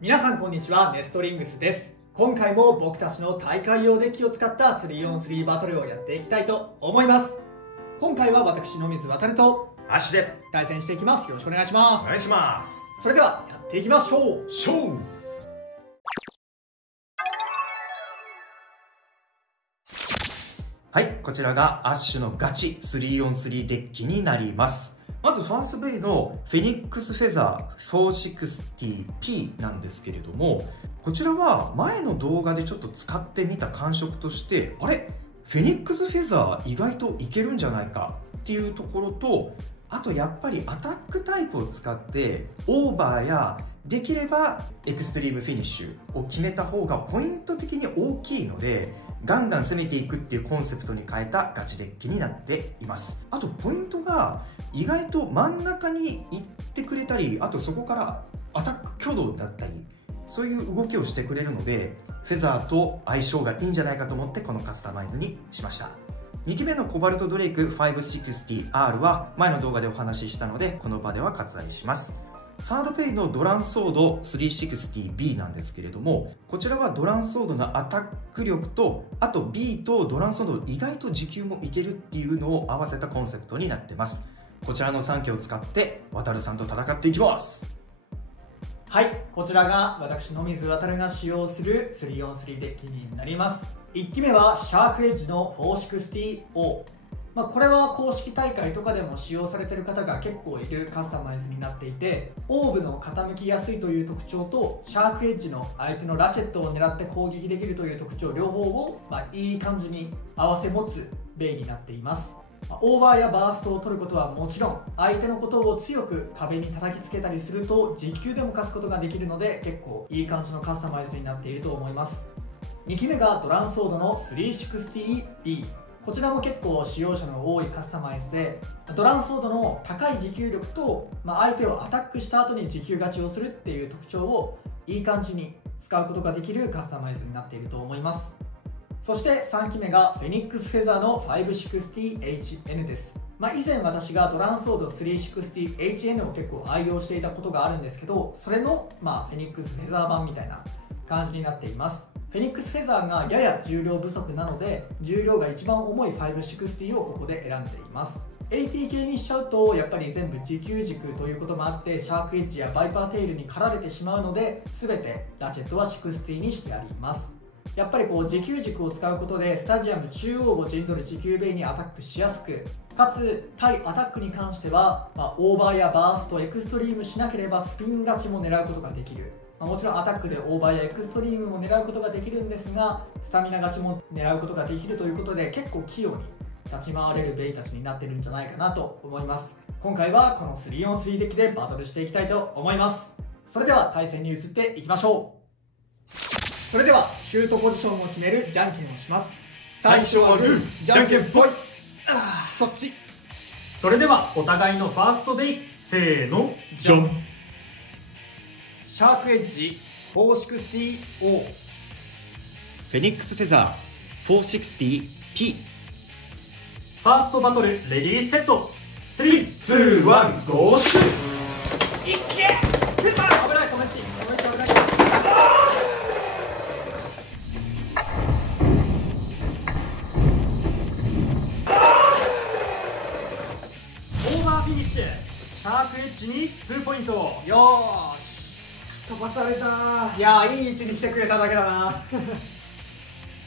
皆さんこんにちは、ネストリングスです。今回も僕たちの大会用デッキを使った 3on3 バトルをやっていきたいと思います。今回は私野水航とアッシュで対戦していきます。よろしくお願いします。お願いします。それではやっていきましょう。ショー。はい、こちらがアッシュのガチ 3on3 デッキになります。まずファーストベイのフェニックスフェザー 460P なんですけれども、こちらは前の動画でちょっと使ってみた感触として、あれフェニックスフェザー意外といけるんじゃないかっていうところと、あとやっぱりアタックタイプを使ってオーバーやできればエクストリームフィニッシュを決めた方がポイント的に大きいので、ガンガン攻めていくっていうコンセプトに変えたガチデッキになっています。あとポイントが意外と真ん中に行ってくれたり、あとそこからアタック挙動だったり、そういう動きをしてくれるのでフェザーと相性がいいんじゃないかと思ってこのカスタマイズにしました。2機目のコバルトドレイク 560R は前の動画でお話ししたのでこの場では割愛します。サードペイのドランソード 360B なんですけれども、こちらはドランソードのアタック力と、あと B とドランソード意外と持久もいけるっていうのを合わせたコンセプトになってます。こちらの3機を使って渡るさんと戦っていきます。はい、こちらが私野水航が使用する 3on3 デッキになります。1機目はシャークエッジの 460O。これは公式大会とかでも使用されている方が結構いるカスタマイズになっていて、オーブの傾きやすいという特徴とシャークエッジの相手のラチェットを狙って攻撃できるという特徴両方をいい感じに合わせ持つベイになっています。オーバーやバーストを取ることはもちろん、相手のことを強く壁に叩きつけたりすると持久でも勝つことができるので、結構いい感じのカスタマイズになっていると思います。2機目がドランソードの 360B。こちらも結構使用者の多いカスタマイズで、ドランソードの高い持久力と、相手をアタックした後に持久勝ちをするっていう特徴をいい感じに使うことができるカスタマイズになっていると思います。そして3機目がフェニックスフェザーの 560HN です。以前私がドランソード 360HN を結構愛用していたことがあるんですけど、それの、フェニックスフェザー版みたいな感じになっています。フェニックスフェザーがやや重量不足なので、重量が一番重い560をここで選んでいます。AT 系にしちゃうとやっぱり全部持久軸ということもあってシャークエッジやバイパーテイルに駆られてしまうので、全てラチェットは60にしてあります。やっぱり持久軸を使うことでスタジアム中央を陣取る持久ベイにアタックしやすく、かつ対アタックに関しては、オーバーやバーストエクストリームしなければスピン勝ちも狙うことができる。もちろんアタックでオーバーやエクストリームも狙うことができるんですが、スタミナ勝ちも狙うことができるということで、結構器用に立ち回れるベイたちになってるんじゃないかなと思います。今回はこの 3on3 デッキでバトルしていきたいと思います。それでは対戦に移っていきましょう。それではシュートポジションを決めるじゃんけんをします。最初はグー、じゃんけんぽい。そっち。それではお互いのファーストベイ、せーの、ジョン。シャークエッジ 460O。 フェニックスフェザー 460P。 ファーストバトルレディーセット、3、2、1、ゴーシュー。いけフェザー危ない、コメンチ危ない。オーバーフィニッシュ、シャークエッジに2ポイント。よーし、飛ばされた。いやー、いい位置に来てくれただけだな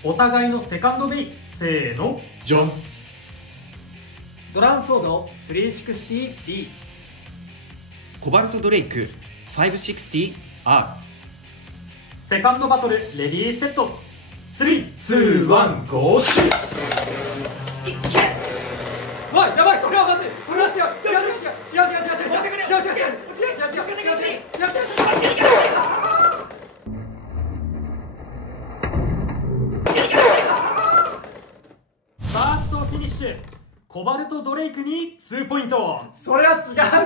お互いのセカンドベイ、せーの、ジョン。ドランソード 360B。 コバルトドレイク 560R。 セカンドバトルレディーセット、3、2、1、ゴーシュー。いけやばい、それはまずい、それは違う。ファーストフィニッシュ、コバルトドレイクに2ポイント。それは違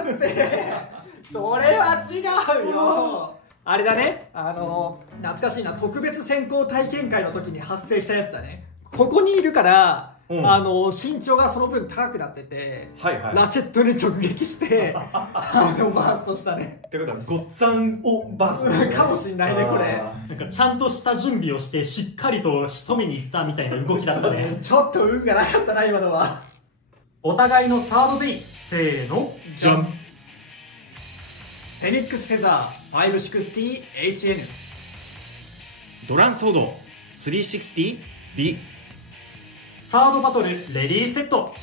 うぜそれは違うよ。あれだね、懐かしいな、特別選考体験会の時に発生したやつだね。ここにいるから身長がその分高くなってて、ラチェットに直撃してバーストしたね。ってことはごっつぁんをバーストかもしんないねこれ。なんかちゃんとした準備をしてしっかりと仕留めに行ったみたいな動きだったね。ちょっと運がなかったな今のは。お互いのサードベイ、せーのじゃん。フェニックスフェザー 560HN、 ドランソード 360B。 サードバトルレディーセット、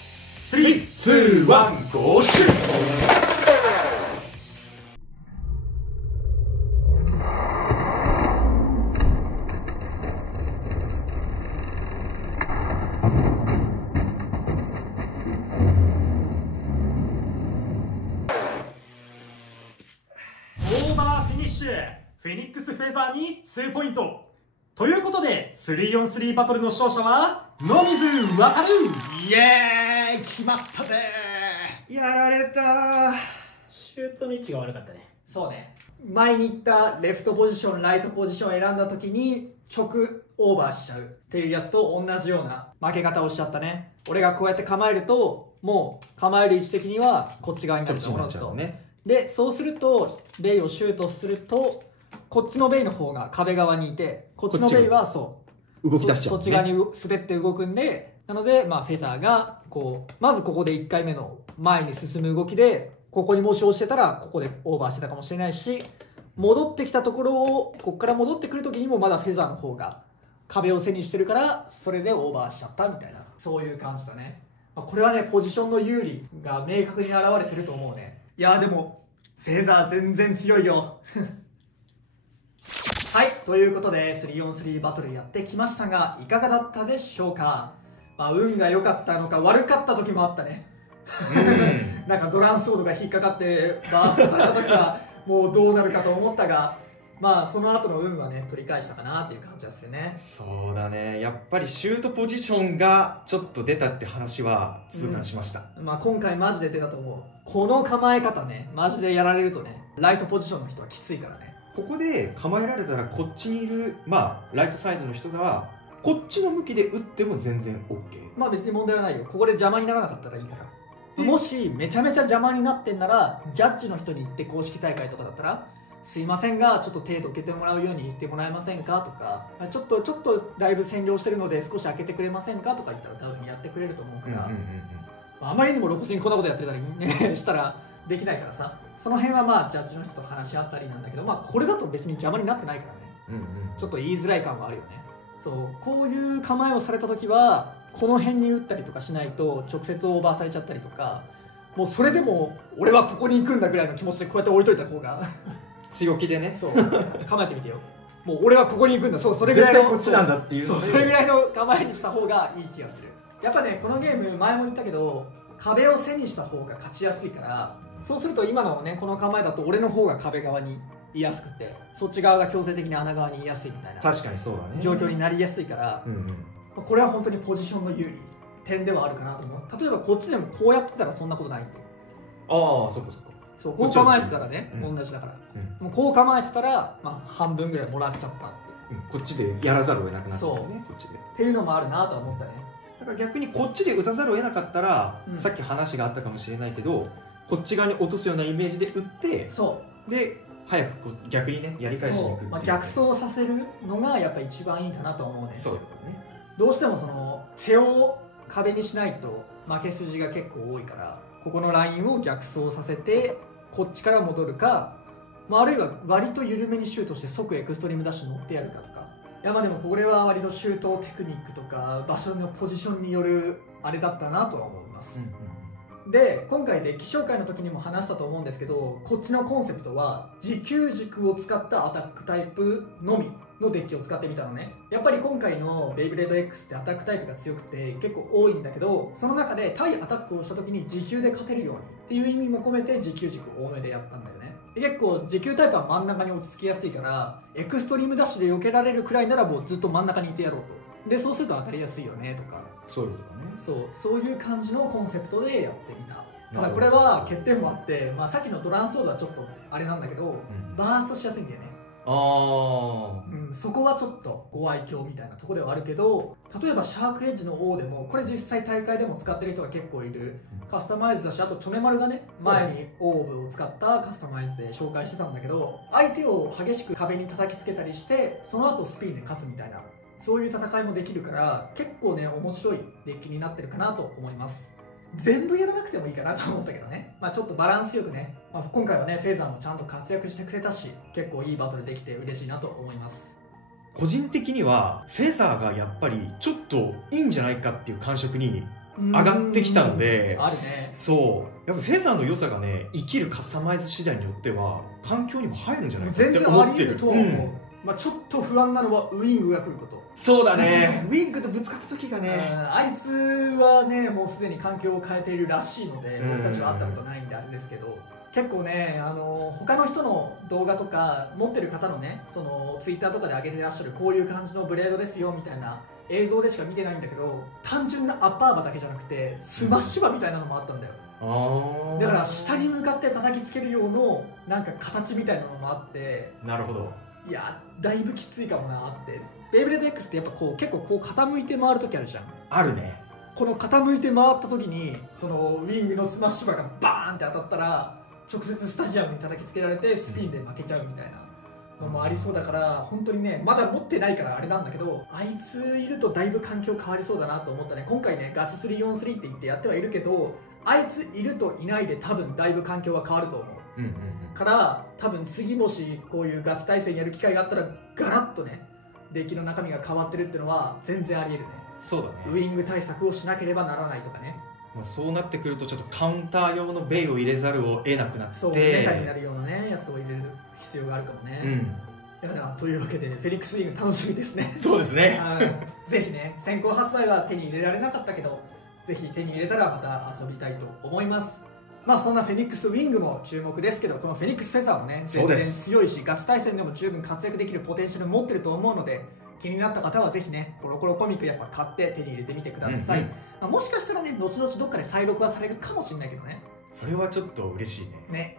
3、2、1、ゴーシュート。オーバーフィニッシュ、フェニックスフェザーに2ポイントということで、3on3 バトルの勝者は野水渡る。イエーイ、決まったぜやられた。シュートの位置が悪かったね。そうね、前に言ったレフトポジションライトポジションを選んだ時に直オーバーしちゃうっていうやつと同じような負け方をしちゃったね。俺がこうやって構えるともう構える位置的にはこっち側になると思うんですよね。でそうするとベイをシュートするとこっちのベイの方が壁側にいて、こっちのベイはそう動き出しちゃう、そっち側に滑って動くんで、なのでフェザーがこうまずここで1回目の前に進む動きでここにもし押してたらここでオーバーしてたかもしれないし、戻ってきたところをここから戻ってくる時にもまだフェザーの方が壁を背にしてるからそれでオーバーしちゃったみたいな、そういう感じだね。これはねポジションの有利が明確に現れてると思うね。いやでもフェザー全然強いよはい、ということで 3on3 バトルやってきましたがいかがだったでしょうか。運が良かったのか悪かった時もあったねなんかドランソードが引っかかってバーストされた時はもうどうなるかと思ったが、その後の運はね取り返したかなっていう感じですよね。そうだね、やっぱりシュートポジションがちょっと出たって話は痛感しました、今回マジで出たと思う。この構え方ねマジでやられるとねライトポジションの人はきついからね。ここで構えられたらこっちにいるライトサイドの人がこっちの向きで打っても全然 OK。 別に問題はないよ。ここで邪魔にならなかったらいいから。もしめちゃめちゃ邪魔になってんならジャッジの人に言って、公式大会とかだったらすいませんがちょっと手どけてもらうように言ってもらえませんかとか、ちょっとだいぶ占領してるので少し開けてくれませんかとか言ったら多分やってくれると思うから、あまりにも露骨にこんなことやってたり、ね、したらできないからさ、その辺はジャッジの人と話し合ったりなんだけど、これだと別に邪魔になってないからね、ちょっと言いづらい感はあるよね。そうこういう構えをされた時はこの辺に打ったりとかしないと直接オーバーされちゃったりとか、もうそれでも俺はここに行くんだぐらいの気持ちでこうやって置いといた方が強気でね、そう構えてみてよ。もう俺はここに行くんだ、それぐらいのこっちなんだっていうので、それぐらいの構えにした方がいい気がする。やっぱねこのゲーム前も言ったけど壁を背にした方が勝ちやすいから、そうすると今のねこの構えだと俺の方が壁側にいやすくてそっち側が強制的に穴側にいやすいみたいな確かにそうだね状況になりやすいから、これは本当にポジションの有利点ではあるかなと思う。例えばこっちでもこうやってたらそんなことないんで、ああそっかそっか、そうこう構えてたらね、同じだから、でもこう構えてたら、半分ぐらいもらっちゃったって、こっちでやらざるを得なくなっちゃうね、こっちでっていうのもあるなとは思ったね。だから逆にこっちで打たざるを得なかったら、さっき話があったかもしれないけどこっち側に落とすようなイメージで打ってで早く逆にねやり返しに行くっていう、逆走させるのがやっぱ一番いいかなと思うね。そういうことね。どうしてもその背を壁にしないと負け筋が結構多いから、ここのラインを逆走させてこっちから戻るか、あるいは割と緩めにシュートして即エクストリームダッシュ乗ってやるかとか。いやでもこれは割とシュートテクニックとか場所のポジションによるあれだったなとは思います。で今回デッキ紹介の時にも話したと思うんですけど、こっちのコンセプトは持久軸を使ったアタックタイプのみのデッキを使ってみたのね。やっぱり今回のベイブレード X ってアタックタイプが強くて結構多いんだけど、その中で対アタックをした時に持久で勝てるようにっていう意味も込めて持久軸多めでやったんだよね。で結構持久タイプは真ん中に落ち着きやすいから、エクストリームダッシュで避けられるくらいならもうずっと真ん中にいてやろうと。でそうすると当たりやすいよねとか、そういうことね。そういう感じのコンセプトでやってみた。ただこれは欠点もあって、さっきのドランソードはちょっとあれなんだけど、バーストしやすいんだよね。そこはちょっとご愛嬌みたいなところではあるけど、例えばシャークエッジの O でもこれ実際大会でも使ってる人が結構いるカスタマイズだし、あとチョメマルがね前にオーブを使ったカスタマイズで紹介してたんだけど、相手を激しく壁に叩きつけたりしてその後スピンで勝つみたいな、そういう戦いもできるから結構ね面白いデッキになってるかなと思います。全部やらなくてもいいかなと思ったけどね、ちょっとバランスよくね、今回はねフェザーもちゃんと活躍してくれたし、結構いいバトルできて嬉しいなと思います。個人的にはフェザーがやっぱりちょっといいんじゃないかっていう感触に上がってきたので、あるね。そうやっぱフェザーの良さがね生きるカスタマイズ次第によっては環境にも入るんじゃないかって全然あり思ってる。得るとは思う。ちょっと不安なのはウイングが来ること。そうだねウィングとぶつかった時がね、あいつはねもうすでに環境を変えているらしいので、僕たちは会ったことないんであれですけど、結構ね他の人の動画とか持ってる方のねそのツイッターとかで上げてらっしゃるこういう感じのブレードですよみたいな映像でしか見てないんだけど、単純なアッパーバだけじゃなくてスマッシュバみたいなのもあったんだよ。だから下に向かって叩きつけるようのなんか形みたいなのもあって、なるほど、いやだいぶきついかもなって。ベイブレード X ってやっぱこう結構こう傾いて回る時あるじゃん。あるね。この傾いて回った時にそのウィングのスマッシュバーがバーンって当たったら直接スタジアムに叩きつけられてスピンで負けちゃうみたいなのもありそうだから、本当にねまだ持ってないからあれなんだけど、あいついるとだいぶ環境変わりそうだなと思ったね。今回ねガチ 3on3 って言ってやってはいるけど、あいついるといないで多分だいぶ環境は変わると思う。から多分次もしこういうガチ対戦やる機会があったらガラッとねデッキの中身が変わってるっていうのは全然あり得るね。そうだね。ウイング対策をしなければならないとかね。そうなってくるとちょっとカウンター用のベイを入れざるを得なくなって、そうメタになるようなねやつを入れる必要があるかもね。いやというわけでフェニックスウィング楽しみですね。そうですねぜひね先行発売は手に入れられなかったけど、ぜひ手に入れたらまた遊びたいと思います。そんなフェニックスウィングも注目ですけど、このフェニックスフェザーもね全然強いしガチ対戦でも十分活躍できるポテンシャル持ってると思うので、気になった方はぜひねコロコロコミックやっぱ買って手に入れてみてください。もしかしたらね後々どっかで再録はされるかもしれないけどね。それはちょっと嬉しいね。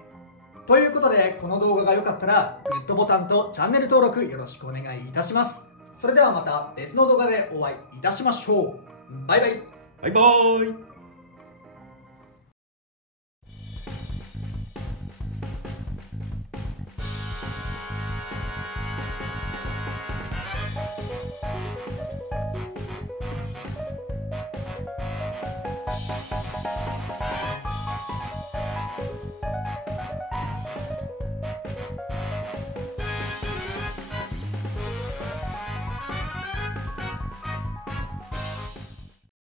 ということでこの動画が良かったらグッドボタンとチャンネル登録よろしくお願いいたします。それではまた別の動画でお会いいたしましょう。バイバイ。バイバーイ。